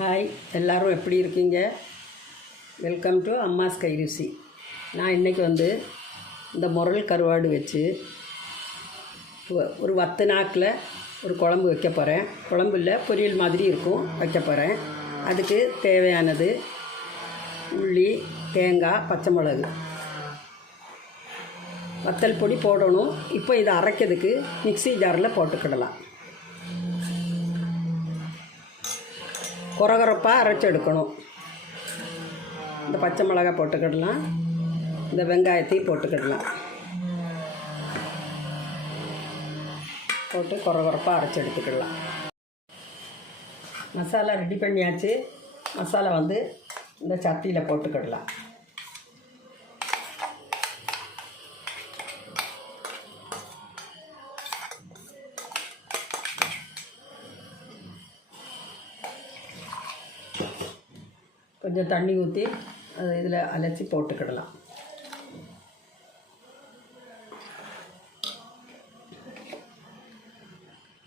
Hi, எல்லோரும் எப்படி இருக்கீங்க? வெல்கம் டு அம்மாஸ் கை ருசி. நான் இன்றைக்கி இந்த முரல் கருவாடு வச்சு ஒரு வத்து நாக்கில் ஒரு குழம்பு வைக்க போகிறேன். குழம்பு இல்லை, பொரியல் மாதிரி இருக்கும், வைக்க போகிறேன். அதுக்கு தேவையானது உள்ளி, தேங்காய், பச்சை மிளகு, வத்தல் பொடி போடணும். இப்போ இதை அரைக்கிறதுக்கு மிக்ஸி ஜாரில் போட்டுக்கிடலாம். கொரகொரப்பாக அரைச்சி எடுக்கணும். இந்த பச்சை மிளகாய் போட்டுக்கிடலாம், இந்த வெங்காயத்தையும் போட்டுக்கிடலாம். போட்டு கொரகொரப்பாக அரைச்சி எடுத்துக்கிடலாம். மசாலா ரெடி பண்ணியாச்சு. மசாலா இந்த சட்டியில் போட்டுக்கிடலாம். கொஞ்சம் தண்ணி ஊற்றி அதை இதில் அலசி போட்டுக்கிடலாம்.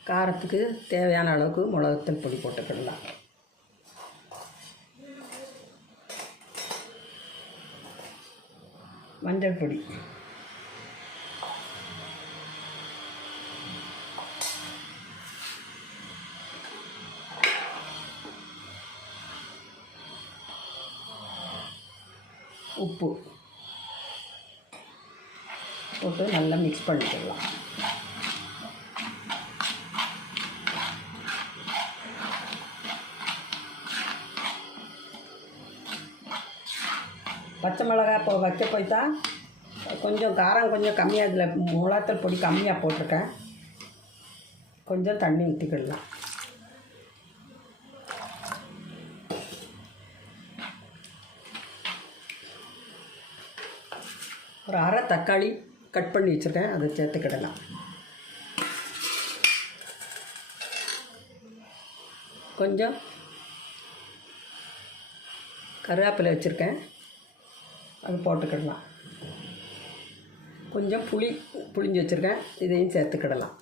காரத்துக்கு தேவையான அளவுக்கு மிளகுத்தூள் பொடி போட்டுக்கிடலாம். மஞ்சள் பொடி, உப்பு போட்டு நல்லா மிக்ஸ் பண்ணிக்கலாம். பச்சை மிளகாய் இப்போ வைக்க போய்த்தா கொஞ்சம் காரம் கொஞ்சம் கம்மியாக, இதில் மிளகாத்தூள் பொடி கம்மியாக போட்டிருக்கேன். கொஞ்சம் தண்ணி ஊற்றிக்கிடலாம். ஒரு அரை தக்காளி கட் பண்ணி வச்சுருக்கேன், அதை சேர்த்துக்கிடலாம். கொஞ்சம் கருவேப்பிலை வச்சுருக்கேன், அது போட்டுக்கிடலாம். கொஞ்சம் புளிஞ்சு வச்சுருக்கேன், இதையும் சேர்த்துக்கிடலாம்.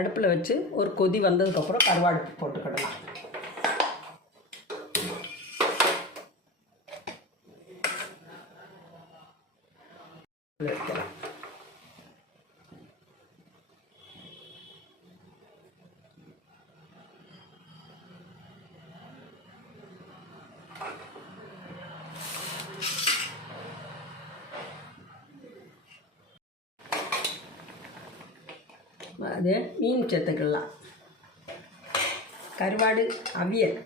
அடுப்பில் வச்சு ஒரு கொதி வந்ததுக்கப்புறம் கருவாடு போட்டுக்கிடலாம். வைக்கலாம். அது மீன் சேர்த்துக்கலாம். கருவாடு அவியல்.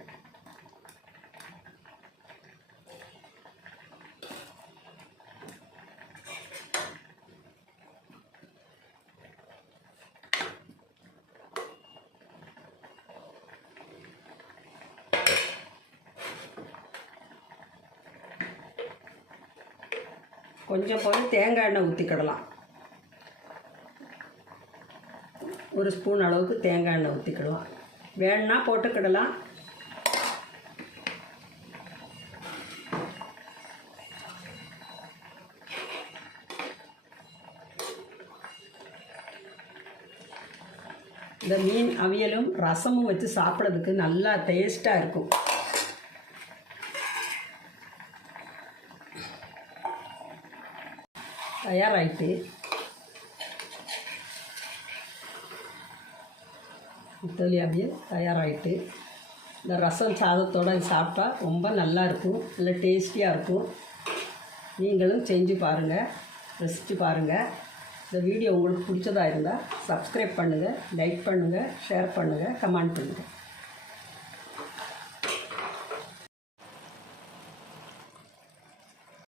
கொஞ்சம் போய் தேங்காய் எண்ணெய் ஊற்றிக்கிடலாம். ஒரு ஸ்பூன் அளவுக்கு தேங்காய் எண்ணெய் ஊற்றிக்கிடலாம். வேணுன்னா போட்டுக்கிடலாம். இந்த மீன் அவியலும் ரசமும் வச்சு சாப்பிட்றதுக்கு நல்லா டேஸ்ட்டாக இருக்கும். தயாராகிட்டு முத்தலி அவியல் தயாராகிட்டு. இந்த ரசம் சாதத்தோடு சாப்பிட்டா ரொம்ப நல்லாயிருக்கும், நல்ல டேஸ்டியாக இருக்கும். நீங்களும் செஞ்சு பாருங்கள், ரசித்து பாருங்கள். இந்த வீடியோ உங்களுக்கு பிடிச்சதாக இருந்தால் சப்ஸ்கிரைப் பண்ணுங்கள், லைக் பண்ணுங்கள், ஷேர் பண்ணுங்கள், கமெண்ட் பண்ணுங்கள்.